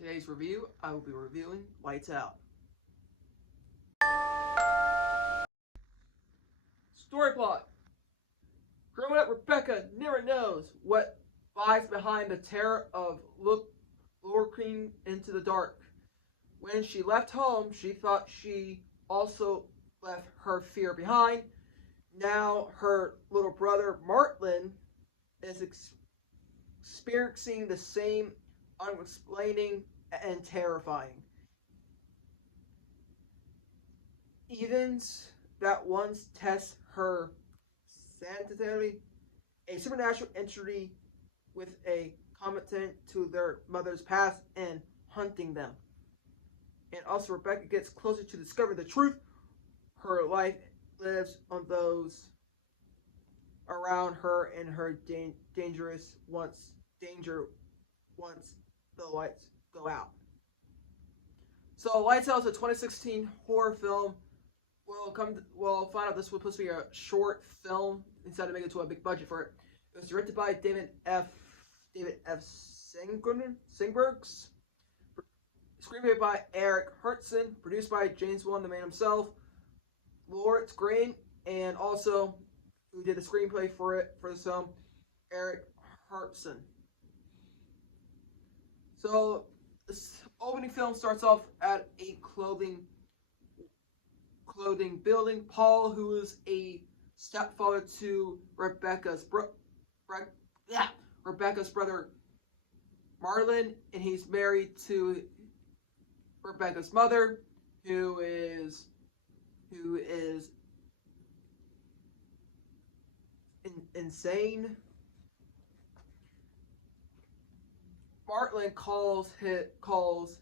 Today's review, I will be reviewing Lights Out. Story plot. Growing up, Rebecca never knows what lies behind the terror of lurking into the dark. When she left home, she thought she also left her fear behind. Now her little brother, Martin, is experiencing the same unexplaining and terrifying events that once test her sanity. A supernatural entity with a commitment to their mother's past and hunting them. And also, Rebecca gets closer to discover the truth. Her life lives on those around her, and her danger once the lights go out. So, Lights Out is a 2016 horror film. We'll find out this was supposed to be a short film instead of making it to a big budget for it. It was directed by David F. Singbergs. Screenplay by Eric Hertzman. Produced by James Wan, the man himself. Lawrence Green, and also who did the screenplay for this film, Eric Hertzman. So this opening film starts off at a clothing building. Paul, who is a stepfather to Rebecca's brother Marlon, and he's married to Rebecca's mother, who is insane. Martin calls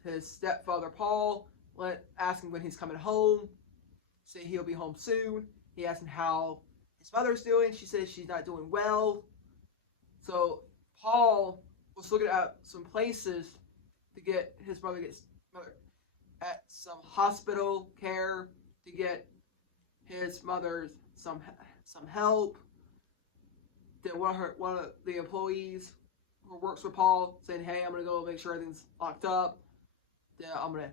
his stepfather Paul, asking when he's coming home. Say he'll be home soon. He asks him how his mother's doing. She says she's not doing well. So Paul was looking at some places to get his mother at some hospital care, to get his mother some help. Then one of the employees who works with Paul saying, "Hey, I'm gonna go make sure everything's locked up." Then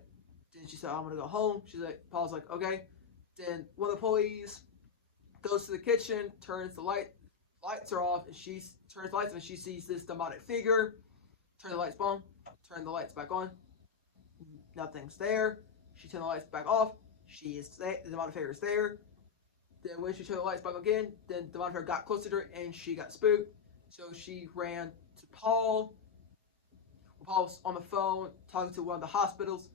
she said, "I'm gonna go home." She's like, Paul's like, "Okay." Then one of the employees goes to the kitchen, turns the lights are off, and she turns the lights on, and she sees this demonic figure. Turn the lights on, turn the lights back on. Nothing's there. She turned the lights back off. She is there. The demonic figure is there. Then when she turned the lights back on again, then the demonic figure got closer to her, and she got spooked. So she ran to Paul. Paul's on the phone talking to one of the hospitals,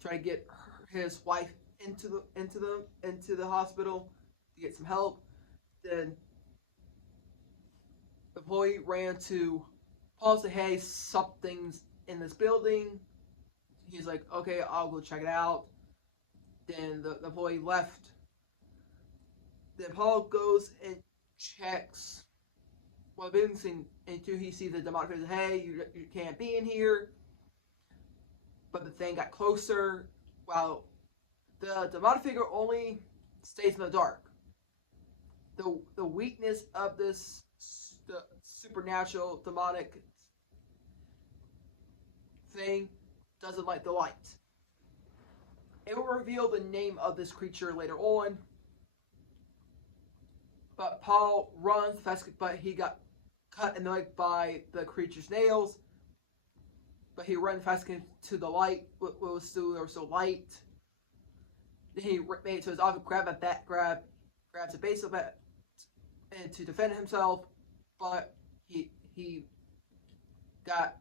trying to get his wife into the hospital to get some help. Then the employee ran to Paul to say, "Hey, something's in this building." He's like, "Okay, I'll go check it out." Then the employee left. Then Paul goes and checks what the building's into. He sees the demonic figure. "Hey, you can't be in here." But the thing got closer. While the demonic figure only stays in the dark. The weakness of this the supernatural demonic thing doesn't like the light. It will reveal the name of this creature later on. But Paul runs fast, but he got cut in the leg by the creature's nails. But he ran fast to the light. There was still light. Then he made it to his office, grabs a baseball bat, and to defend himself. But he got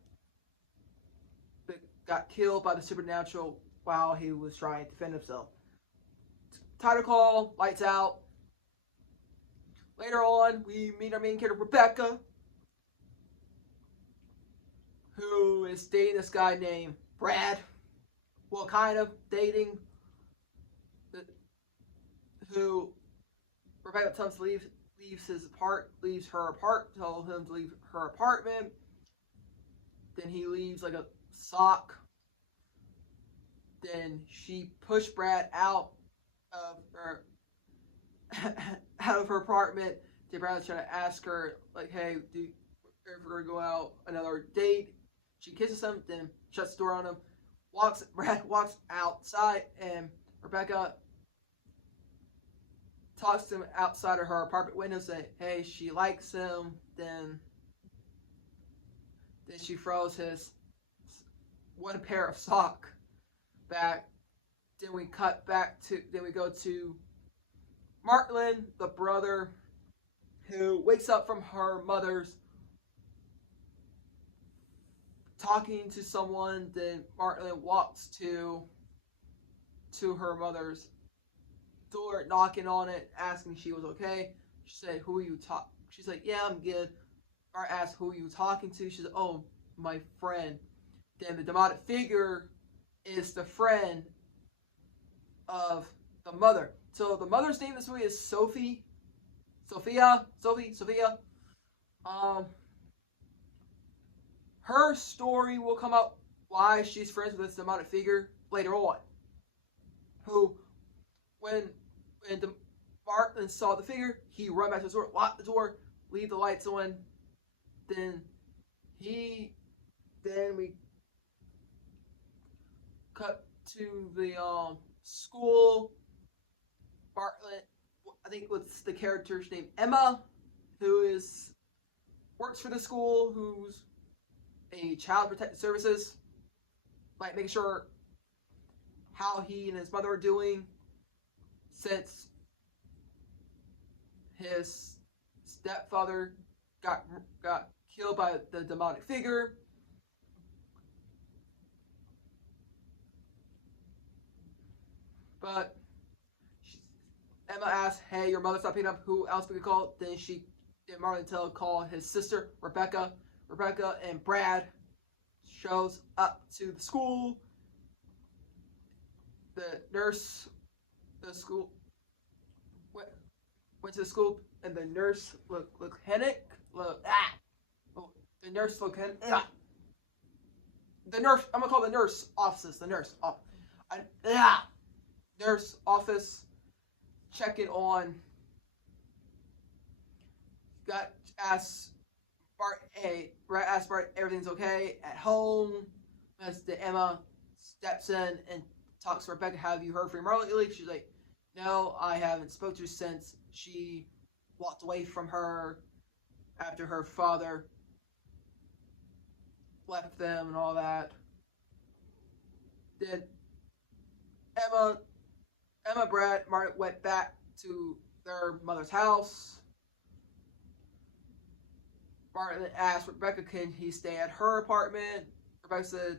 killed by the supernatural while he was trying to defend himself. Title call, lights out. Later on, we meet our main character, Rebecca, who is dating this guy named Brad. Well, kind of dating. Who Rebecca tells to leave her apartment, tells him to leave her apartment. Then he leaves like a sock. Then she pushed Brad out of her apartment. Then Brad's trying to ask her, like, "Hey, if we're gonna go out another date?" She kisses him, then shuts the door on him. Brad walks outside, and Rebecca talks to him outside of her apartment window, say, hey, she likes him. Then she throws his one pair of sock back. Then we go to Martin, the brother, who wakes up from her mother's talking to someone. Then Martin walks to her mother's door, knocking on it, asking if she was okay. She said, who are you talking? She's like, yeah, I'm good. Martin asked, who are you talking to? She said, oh, my friend. Then the demonic figure is the friend of the mother. So the mother's name in this movie is Sophia. Her story will come out why she's friends with this demonic figure later on. Who, when Martin saw the figure, he ran back to the door, locked the door, leave the lights on. Then we cut to the school. Bartlett, I think what's the character's name, Emma, who works for the school, who's a child protective services, like making sure how he and his mother are doing since his stepfather got killed by the demonic figure. But Emma asks, hey, your mother's not picking up, who else we could call? Then Martin call his sister, Rebecca. Rebecca and Brad shows up to the school. The nurse, the school, went to the school, and the nurse looked the nurse looked the nurse, I'm gonna call the nurse office, nurse office, checking on, asked Bart everything's okay at home. As Emma steps in and talks to Rebecca, have you heard from Marley lately? She's like, no, I haven't spoke to her since she walked away from her after her father left them and all that. Then Emma, Brad, Martin went back to their mother's house. Martin asked Rebecca, can he stay at her apartment? Rebecca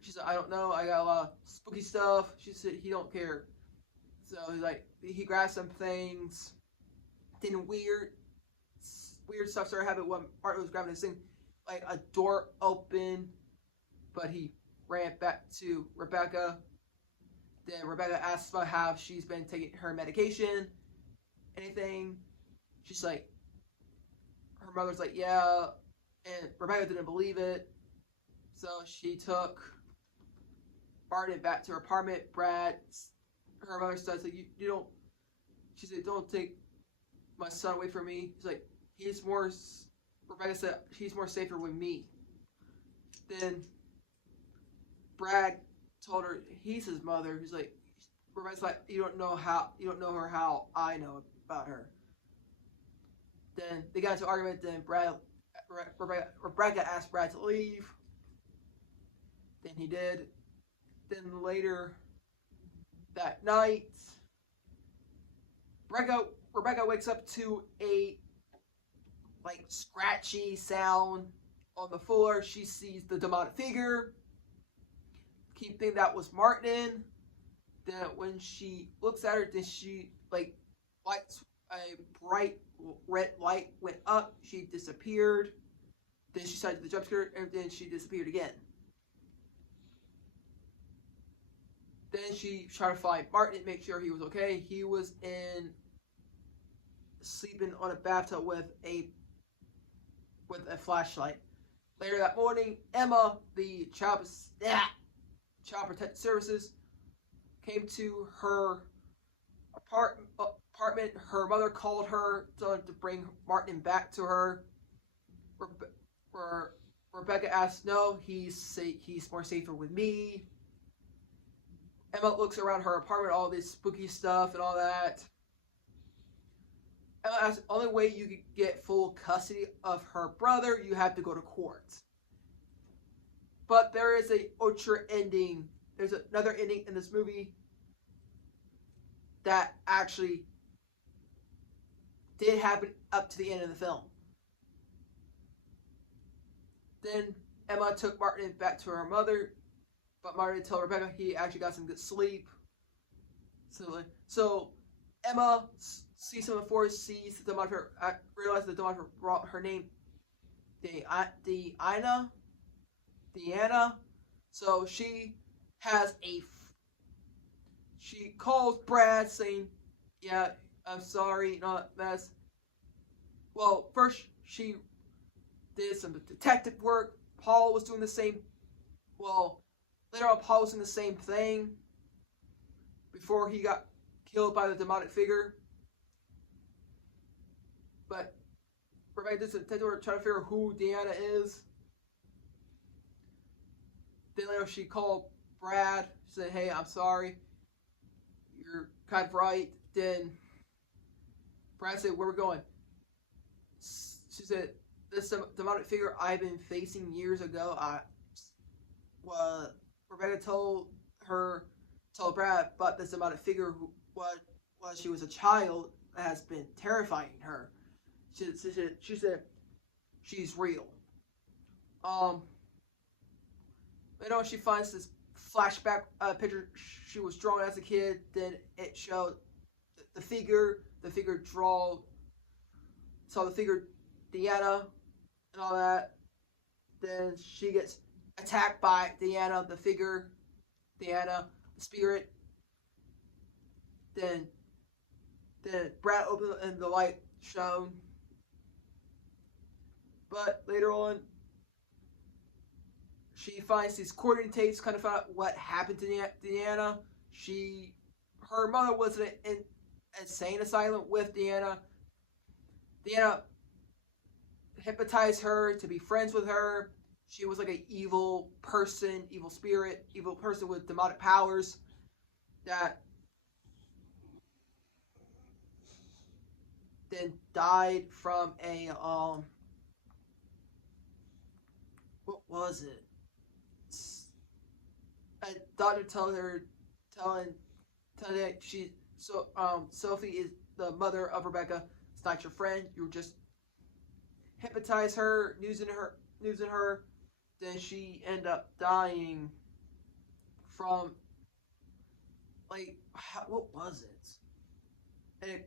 she said, I don't know, I got a lot of spooky stuff. She said, he don't care. So he grabbed some things. Then weird stuff started happening when Martin was grabbing this thing. Like a door opened, but he ran back to Rebecca. Then Rebecca asks about how she's been taking her medication. Anything. She's like, her mother's like, yeah. And Rebecca didn't believe it. So she took Martin back to her apartment. Her mother says, like, you don't, she said, don't take my son away from me. She's like, Rebecca said, he's more safer with me. Then Brad told her he's his mother. He's like, Rebecca's like, you don't know her how I know about her. Then they got into an argument. Then Rebecca asked Brad to leave. Then he did. Then later that night, Rebecca wakes up to a scratchy sound on the floor. She sees the demonic figure. Keep that was Martin. Then when she looks at her, then she lights a bright red light went up. She disappeared. Then she started the jump scare, and then she disappeared again. Then she tried to find Martin, make sure he was okay. He was sleeping on a bathtub with a flashlight. Later that morning, Emma, the child protective services, came to her apartment. Her mother called her to bring Martin back to her. Rebecca asks, no, he's more safer with me. Emma looks around her apartment, all this spooky stuff and all that. Emma asks, the only way you could get full custody of her brother, you have to go to court. But there is a ultra ending. There's another ending in this movie that actually did happen up to the end of the film. Then Emma took Martin back to her mother, but Martin told Rebecca he actually got some good sleep. So Emma sees someone before, sees the demonic, realizes the demonic brought her name, Deanna. So she calls Brad saying, yeah, I'm sorry, not mess. Well, first she did some detective work. Paul was doing the same. Well, later on, Paul was doing the same thing before he got killed by the demonic figure. But Rebecca did some detective work trying to figure out who Deanna is. Then later she called Brad. She said, hey, I'm sorry. You're kind of right. Then Brad said, where are we going? She said, this demonic figure I've been facing years ago. Rebecca told Brad, but this demonic figure while she was a child has been terrifying her. She said she's real. She finds this flashback picture she was drawn as a kid. Then it showed the figure. The figure saw the figure Deanna and all that. Then she gets attacked by Deanna, the figure, Deanna, the spirit. Then Brad opened and the light shone. But later on, she finds these recording tapes, kind of found out what happened to Deanna. Her mother was in an insane asylum with Deanna. Deanna hypnotized her to be friends with her. She was like an evil person, evil spirit, evil person with demonic powers that then died from a what was it? A doctor telling her that Sophie is the mother of Rebecca. It's not your friend. You just hypnotize her, using her. Then she ended up dying from what was it?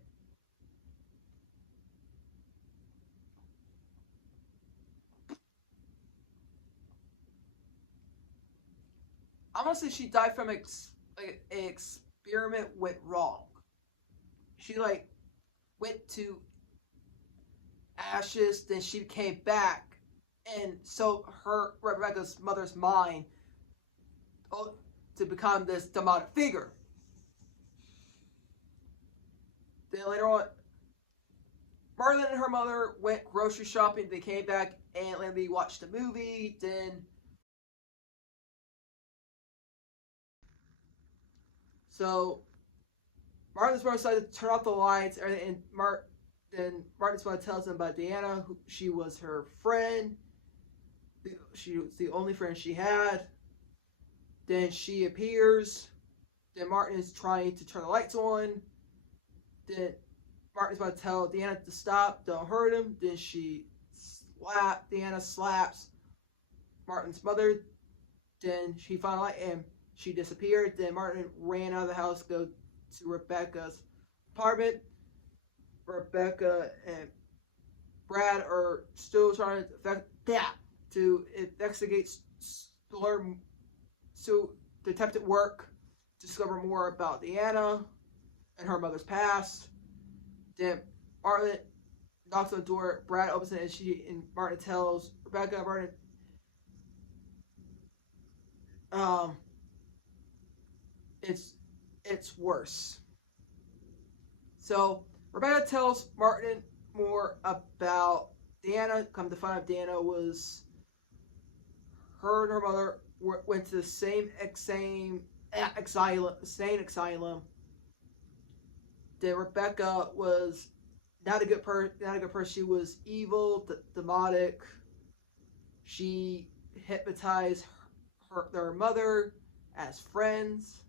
I'm gonna say she died from an experiment went wrong. She went to ashes, then she came back, and so Rebecca's mother's mind to become this demonic figure. Then later on, Marlon and her mother went grocery shopping. They came back and we watched a movie. Then Martin's mother decided to turn off the lights, and then Martin's mother tells him about Deanna, who she was her friend. She was the only friend she had. Then she appears. Then Martin is trying to turn the lights on. Then Martin's about to tell Deanna to stop, don't hurt him. Then Deanna slaps Martin's mother. Then she finally, and she disappeared. Then Martin ran out of the house, go to Rebecca's apartment. Rebecca and Brad are still trying to investigate, to learn, so detective work, discover more about Deanna and her mother's past. Then Martin knocks on the door. Brad opens it, and Martin tells Rebecca. It's worse. So Rebecca tells Martin more about Deanna. Come to find out, Deanna was her and her mother went to the same asylum. That Rebecca was not a good person. She was evil, demonic. She hypnotized their mother as friends.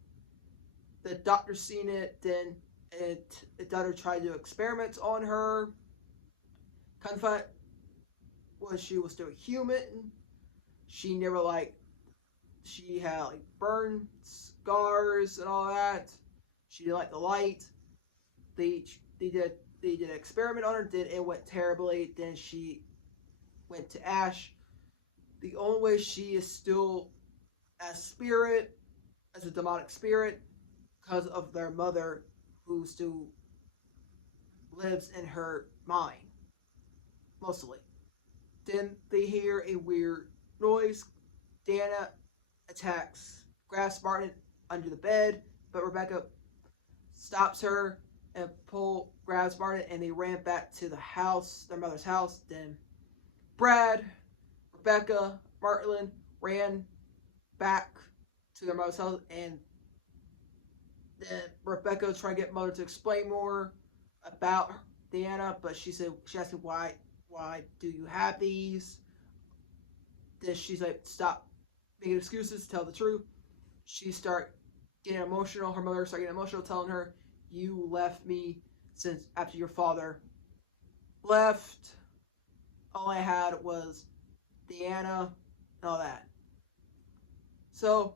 The doctor seen it, then the doctor tried to do experiments on her. Kind of find was she was still human. She never she had burn scars and all that. She didn't like the light. They did an experiment on her. It went terribly. Then she went to ash. The only way she is still as a demonic spirit, because of their mother, who still lives in her mind, mostly. Then they hear a weird noise. Diana grabs Martin under the bed, but Rebecca stops her and grabs Martin, and they ran back to the house, their mother's house. Then Brad, Rebecca, Martin ran back to their mother's house, and then Rebecca was trying to get mother to explain more about Diana, but she asked me why do you have these? Then she's like, stop making excuses, tell the truth. She started getting emotional. Her mother started getting emotional, telling her, you left me since after your father left. All I had was Diana and all that. So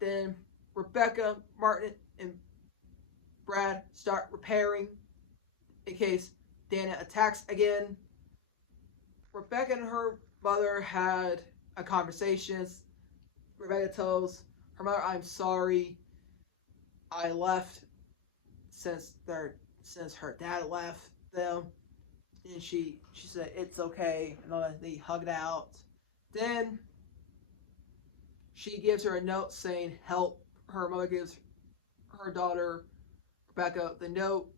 then Rebecca, Martin, and Brad start repairing in case Diana attacks again. Rebecca and her mother had a conversation. Rebecca tells her mother, I'm sorry I left since her dad left them. And she said it's okay, and all that. They hugged out. Then she gives her a note saying help. Her mother gives her daughter Rebecca a note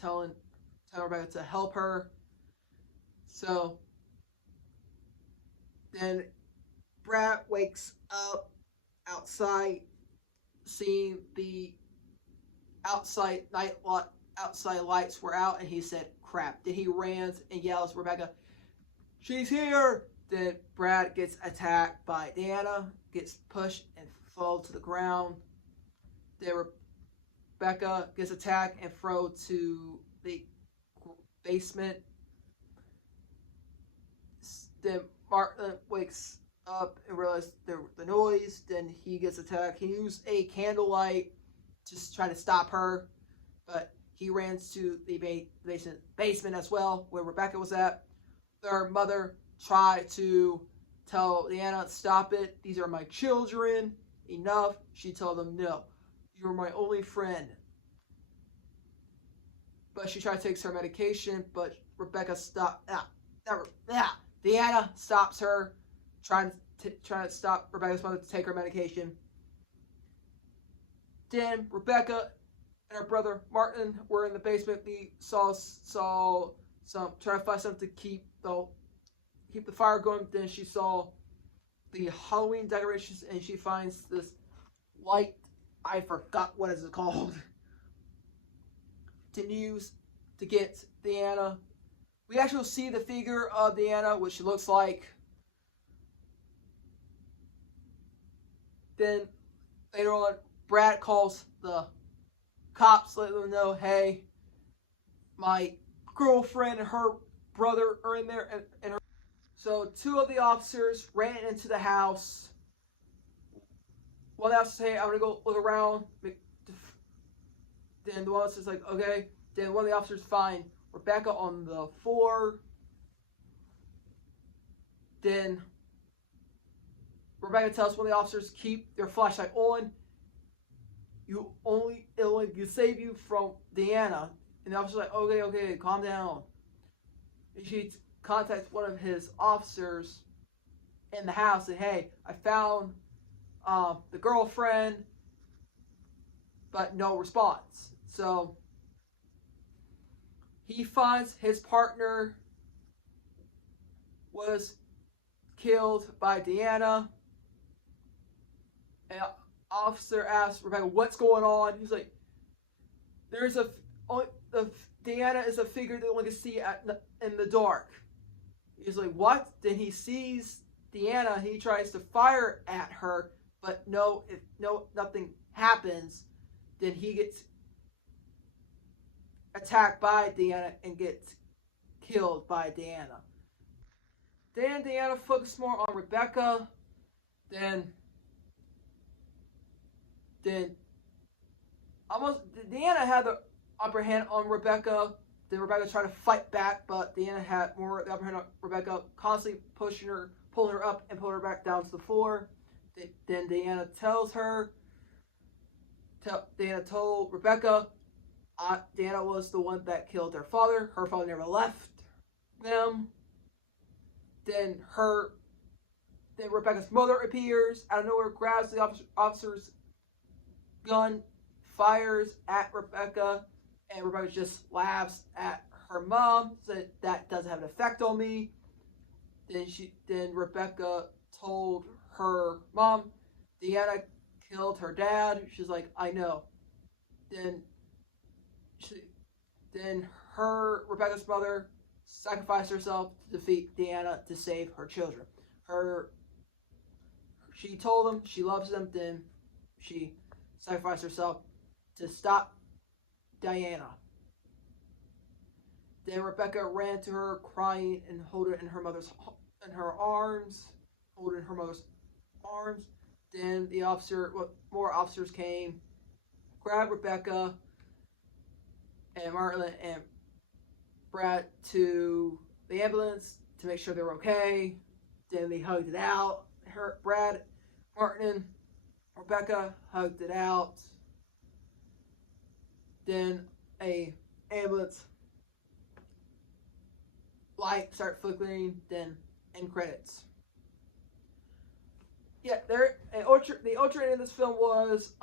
telling Rebecca to help her. So then Brad wakes up outside, seeing the outside lights were out, and he said, crap. Then he runs and yells, Rebecca, she's here. Then Brad gets attacked by Diana, gets pushed and falls to the ground. Then Rebecca gets attacked and thrown to the basement. Then Martin wakes up and realizes the noise. Then he gets attacked. He used a candlelight to try to stop her, but he ran to the basement as well, where Rebecca was at. Their mother tried to tell Diana, stop it. These are my children. Enough. She told them, no, you're my only friend. But she tried to take her medication, but Rebecca stopped. Diana stops her, trying to stop Rebecca's mother to take her medication. Then Rebecca and her brother Martin were in the basement. They saw some trying to find something to keep the fire going. Then she saw the Halloween decorations, and she finds this light. I forgot what is it called. To use to get Diana. We actually see the figure of Diana, what she looks like. Then later on, Brad calls the cops, let them know, hey, my girlfriend and her brother are in there. And her. So two of the officers ran into the house. One officer said, hey, I'm going to go look around. Then the one officer's like, okay. Then one of the officers find Rebecca on the floor. Then Rebecca tells one of the officers, keep their flashlight on. It'll save you from Diana. And the officer's like, okay, calm down. And she contacts one of his officers in the house and, hey, I found the girlfriend, but no response. So he finds his partner was killed by Diana. And officer asks Rebecca, "What's going on?" He's like, "There's Diana is a figure that one can see in the dark." He's like, "What?" Then he sees Diana. He tries to fire at her, but nothing happens. Then he gets attacked by Diana and gets killed by Diana. Then Diana focuses more on Rebecca. Then almost Diana had the upper hand on Rebecca. Then Rebecca tried to fight back, but Diana had more the upper hand on Rebecca, constantly pushing her, pulling her up, and pulling her back down to the floor. Then Diana told Rebecca, Diana was the one that killed her father. Her father never left them. Then Rebecca's mother appears out of nowhere, grabs the officer's gun, fires at Rebecca, and Rebecca just laughs at her mom, said that doesn't have an effect on me. Then Rebecca told her mom, Diana killed her dad. She's like, I know. Then Rebecca's mother sacrificed herself to defeat Diana to save her children. She told them she loves them, then she sacrificed herself to stop Diana. Then Rebecca ran to her, crying and holding her in her mother's arms. Then more officers came, grabbed Rebecca and Martin and Brad to the ambulance to make sure they were okay. Then they hugged it out. Brad, Martin, Rebecca hugged it out. Then a ambulance light started flickering. Then end credits. Yeah, the ultra end of this film was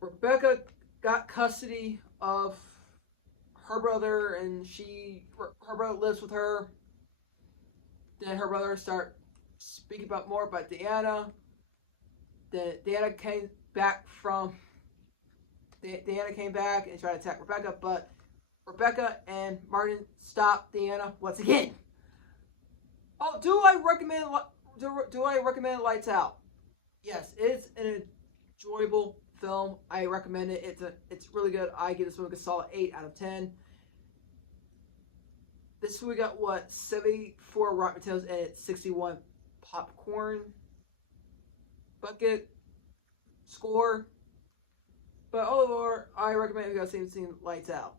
Rebecca got custody of her brother, and her brother lives with her. Then her brother started speaking more about Diana. Then Diana came back and tried to attack Rebecca, but Rebecca and Martin stopped Diana once again. Oh, do I recommend Lights Out? Yes, it's an enjoyable film. I recommend it. It's really good. I give this movie a solid 8 out of 10. This movie got 74 Rotten Tomatoes and it's 61 popcorn bucket score. But overall, I recommend you guys seen Lights Out.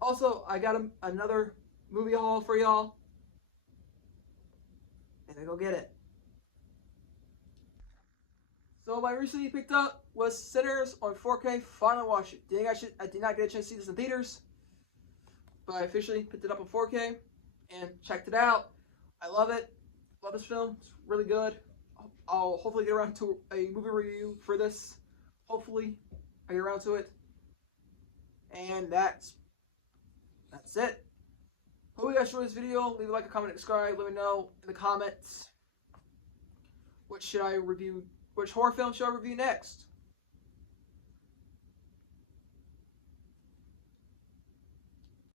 Also, I got another movie haul for y'all. And I go get it. So I recently picked up was Sinners on 4K. Finally watched it. I did not get a chance to see this in theaters, but I officially picked it up on 4K and checked it out. I love it. Love this film. It's really good. I'll hopefully get around to a movie review for this. Hopefully, I get around to it. And that's it. Hope you guys enjoyed this video. Leave a like, a comment, and subscribe. Let me know in the comments which horror film should I review next.